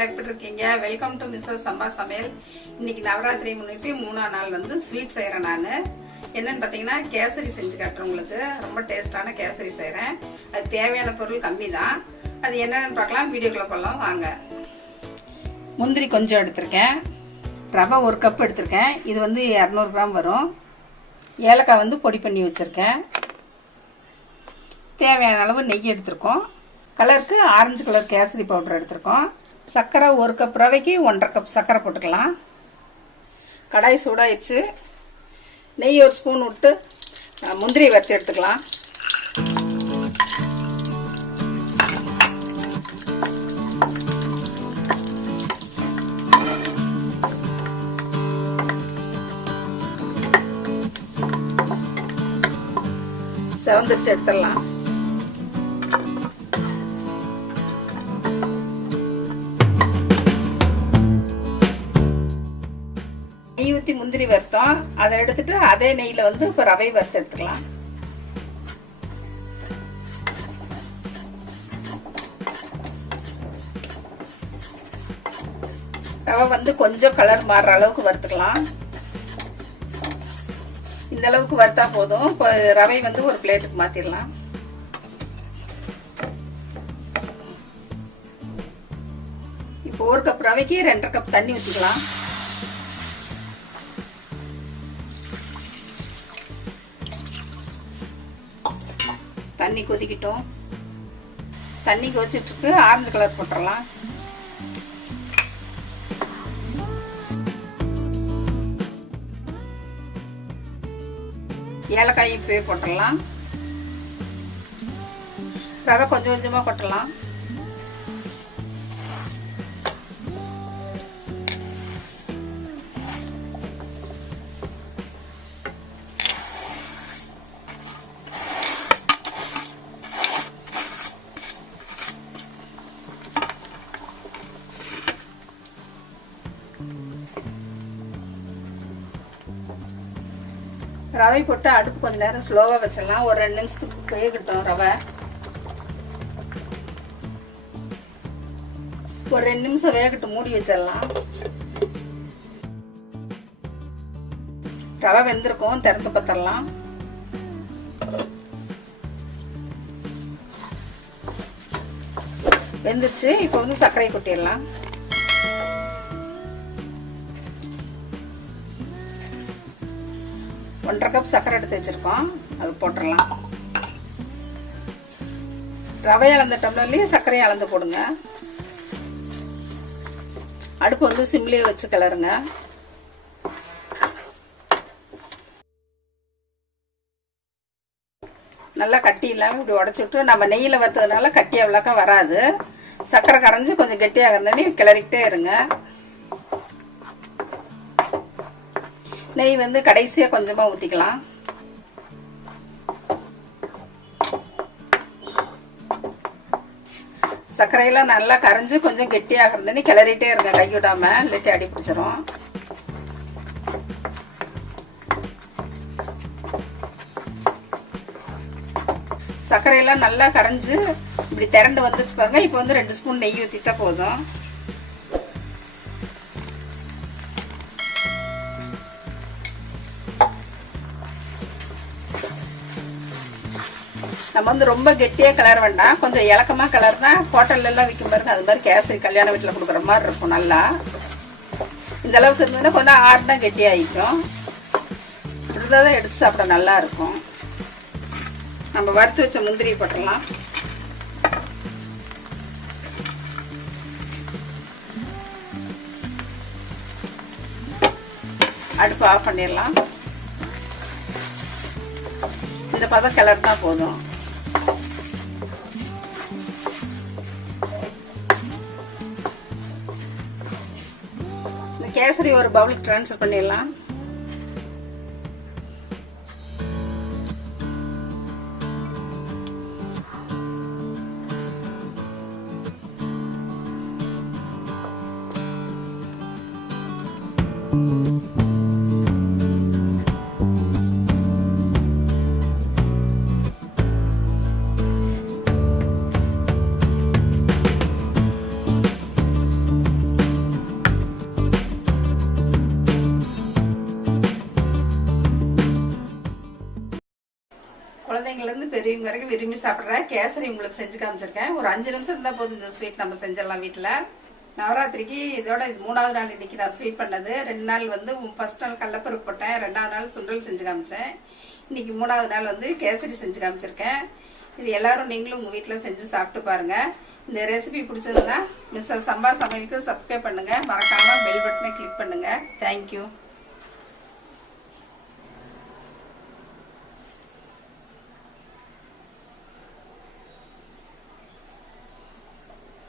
எல்லாம் எப்படி இருக்கீங்க? வெல்கம் டு மிஸ்ஸஸ் சம்பா சமையல். இன்னைக்கு நவராத்திரி முன்னிட்டு 3ஆம் நாள் வந்து ஸ்வீட் செய்கிறேன். நான் என்னன்னு பார்த்தீங்கன்னா கேசரி செஞ்சு காட்டுறேன். உங்களுக்கு ரொம்ப டேஸ்டான கேசரி செய்கிறேன். அது தேவையான பொருள் கம்மி தான். அது என்னென்னு பார்க்கலாம், வீடியோக்குள்ள போகலாம் வாங்க. முந்திரி கொஞ்சம் எடுத்திருக்கேன், ரவை 1 கப் எடுத்திருக்கேன், இது வந்து 200 கிராம் வரும். ஏலக்காய் வந்து பொடி பண்ணி வச்சுருக்கேன். தேவையான அளவு நெய் எடுத்திருக்கோம். கலருக்கு ஆரஞ்சு கலர் கேசரி பவுடர் எடுத்திருக்கோம். சர்க்கரை 1 கப் ரவைக்கு 1.5 கப் சர்க்கரை போட்டுக்கலாம். கடாய் சூடாயிடுச்சு. நெய் 1 ஸ்பூன் விட்டு முந்திரி வறுத்து எடுத்துக்கலாம். செவந்திரிச்சு எடுத்துடலாம். நெய் ஊற்றி முந்திரி வறுத்தோம், அதை எடுத்துட்டு அதே நெய்யில் வந்து இப்போ ரவை வறுத்து எடுத்துக்கலாம். ரவை வந்து கொஞ்சம் கலர் மாறுற அளவுக்கு வறுத்துக்கலாம். இந்த அளவுக்கு வறுத்தா போதும். இப்போ ரவை வந்து ஒரு பிளேட்டுக்கு மாத்திரலாம். இப்போ 1 கப் ரவைக்கு 2.5 கப் தண்ணி ஊற்றிக்கலாம். தண்ணி கொதிக்கிட்டோம். தண்ணி கொதிச்சிட்டு இருக்கு. ஆரஞ்சு கலர் போட்டுடலாம். ஏலக்காய் இப்பவே போட்டுடலாம். ரவை கொஞ்சம் கொஞ்சமா கொட்டலாம். ரவை போட்டு அடுப்பு கொஞ்ச நேரம் ஸ்லோவா வச்சிடலாம். ஒரு 2 நிமிஷத்துக்கு வேகட்டும். ரவை ஒரு 2 நிமிஷம் வேகட்டும், மூடி வச்சிடலாம். ரவை வெந்திருக்கும், திறந்து பத்திரலாம். வெந்துச்சு. இப்போ வந்து சர்க்கரை கொட்டிடலாம். ஒன்றரை கப் சர்க்கரை எடுத்து வச்சிருக்கோம், அது போட்டுடலாம். ரவை அளந்த டம்ளர்லயே சர்க்கரையை அளந்து போடுங்க. அடுப்பு வந்து சிம்லயே வச்சு கிளறுங்க. நல்லா கட்டி இல்லாம இப்படி உடச்சு விட்டு, நம்ம நெய்யில வறுத்ததுனால கட்டி அவ்வளோக்கா வராது. சர்க்கரை கரைஞ்சி கொஞ்சம் கெட்டியாக இருந்தோன்னே கிளறிக்கிட்டே இருங்க. நெய் வந்து கடைசியா கொஞ்சமா ஊத்திக்கலாம். சர்க்கரையெல்லாம் நல்லா கரைஞ்சு கொஞ்சம் கெட்டியாக இருந்தேன்னு கிளறிட்டே இருங்க, கைவிடாம, இல்லாட்டி அடி பிடிச்சிரும். சர்க்கரையெல்லாம் நல்லா கரைஞ்சு இப்படி திரண்டு வந்துச்சு பாருங்க. இப்போ வந்து 2 ஸ்பூன் நெய் ஊத்திட்டா போதும். நம்ம வந்து ரொம்ப கெட்டியா கிளற வேண்டாம், கொஞ்சம் இலக்கமா கிளறுனா ஹோட்டல்ல எல்லாம் விற்கும் பாருங்க, அது மாதிரி கேசரி கல்யாண வீட்டில் கொடுக்குற மாதிரி இருக்கும். நல்லா இந்த அளவுக்கு இருந்ததுன்னா கொஞ்சம் ஆறுனா கெட்டியாயிக்கும். இப்படிதான் எடுத்து சாப்பிட நல்லா இருக்கும். நம்ம வறுத்து வச்ச முந்திரி போட்டுடலாம். அடுப்பு ஆஃப் பண்ணிடலாம். இந்த பதம் கிளறு தான் போதும். இந்த கேசரி ஒரு பவுலுக்கு ட்ரான்ஸ்ஃபர் பண்ணிடலாம். குழந்தைங்கலேருந்து பெரியவங்க வரைக்கும் விரும்பி சாப்பிட்ற கேசரி உங்களுக்கு செஞ்சு காமிச்சிருக்கேன். ஒரு 5 நிமிஷம் இருந்தால் போதும் இந்த ஸ்வீட் நம்ம செஞ்சிடலாம் வீட்டில். நவராத்திரிக்கு இதோட இது 3வது நாள் இன்னைக்கு நான் ஸ்வீட் பண்ணது. 2 நாள் வந்து ஃபர்ஸ்ட் நாள் கடலப்பருப்பு போட்டேன், 2வது நாள் சுண்டல் செஞ்சு காமிச்சேன். இன்னைக்கு 3வது நாள் வந்து கேசரி செஞ்சு காமிச்சிருக்கேன். இது எல்லாரும் நீங்களும் உங்கள் வீட்டில் செஞ்சு சாப்பிட்டு பாருங்க. இந்த ரெசிபி பிடிச்சதுன்னா மிஸ்ஸஸ் சம்பா சமையலுக்கு சப்ஸ்கிரைப் பண்ணுங்க, மறக்காம பெல் பட்டனை கிளிக் பண்ணுங்க. தேங்க்யூ.